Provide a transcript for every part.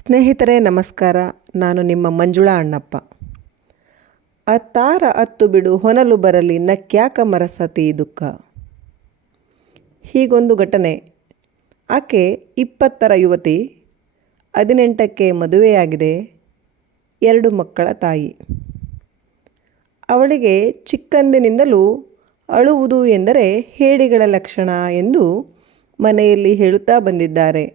ಸ್ನೇಹಿತರೆ ನಮಸ್ಕಾರ. ನಾನು ನಿಮ್ಮ ಮಂಜುಳಾ ಅಣ್ಣಪ್ಪ. ಅತ್ತಾರ ಅತ್ತು ಬಿಡು ಹೊನಲು ಬರಲಿ ನಕ್ಯಾಕ ಮರಸತಿ ದುಃಖ. ಹೀಗೊಂದು ಘಟನೆ. ಆಕೆ 20ರ ಯುವತಿ, 18ಕ್ಕೆ ಮದುವೆಯಾಗಿದೆ, 2 ಮಕ್ಕಳ ತಾಯಿ. ಅವಳಿಗೆ ಚಿಕ್ಕಂದಿನಿಂದಲೂ ಅಳುವುದು ಎಂದರೆ ಹೇಡಿಗಳ ಲಕ್ಷಣ ಎಂದು ಮನೆಯಲ್ಲಿ ಹೇಳುತ್ತಾ ಬಂದಿದ್ದಾರೆ.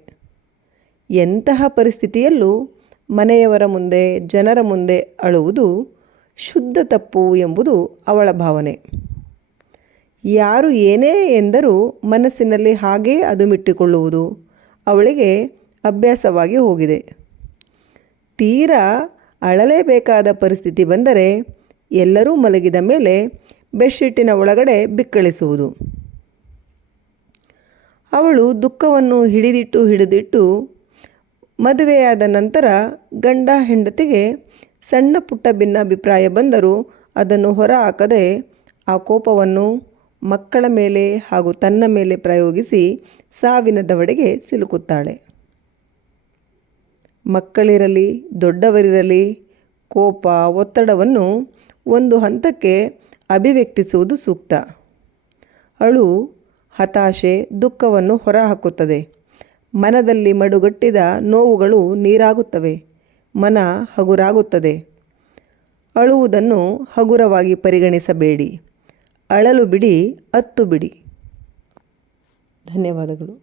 ಎಂತಹ ಪರಿಸ್ಥಿತಿಯಲ್ಲೂ ಮನೆಯವರ ಮುಂದೆ, ಜನರ ಮುಂದೆ ಅಳುವುದು ಶುದ್ಧ ತಪ್ಪು ಎಂಬುದು ಅವಳ ಭಾವನೆ. ಯಾರು ಏನೇ ಎಂದರೂ ಮನಸ್ಸಿನಲ್ಲಿ ಹಾಗೇ ಅದುಮಿಟ್ಟುಕೊಳ್ಳುವುದು ಅವಳಿಗೆ ಅಭ್ಯಾಸವಾಗಿ ಹೋಗಿದೆ. ತೀರಾ ಅಳಲೇಬೇಕಾದ ಪರಿಸ್ಥಿತಿ ಬಂದರೆ ಎಲ್ಲರೂ ಮಲಗಿದ ಮೇಲೆ ಬೆಡ್ಶೀಟಿನ ಒಳಗಡೆ ಬಿಕ್ಕಳಿಸುವುದು. ಅವಳು ದುಃಖವನ್ನು ಹಿಡಿದಿಟ್ಟು ಮದುವೆಯಾದ ನಂತರ ಗಂಡ ಹೆಂಡತಿಗೆ ಸಣ್ಣ ಪುಟ್ಟ ಭಿನ್ನಾಭಿಪ್ರಾಯ ಬಂದರೂ ಅದನ್ನು ಹೊರಹಾಕದೆ ಆ ಕೋಪವನ್ನು ಮಕ್ಕಳ ಮೇಲೆ ಹಾಗೂ ತನ್ನ ಮೇಲೆ ಪ್ರಯೋಗಿಸಿ ಸಾವಿನ ದವಡೆಗೆ ಸಿಲುಕುತ್ತಾಳೆ. ಮಕ್ಕಳಿರಲಿ ದೊಡ್ಡವರಿರಲಿ ಕೋಪ, ಒತ್ತಡವನ್ನು ಒಂದು ಹಂತಕ್ಕೆ ಅಭಿವ್ಯಕ್ತಿಸುವುದು ಸೂಕ್ತ. ಅಳು ಹತಾಶೆ, ದುಃಖವನ್ನು ಹೊರಹಾಕುತ್ತದೆ. ಮನದಲ್ಲಿ ಮಡುಗಟ್ಟಿದ ನೋವುಗಳು ನೀರಾಗುತ್ತವೆ, ಮನ ಹಗುರಾಗುತ್ತದೆ. ಅಳುವುದನ್ನು ಹಗುರವಾಗಿ ಪರಿಗಣಿಸಬೇಡಿ. ಅಳಲು ಬಿಡಿ, ಅತ್ತು ಬಿಡಿ. ಧನ್ಯವಾದಗಳು.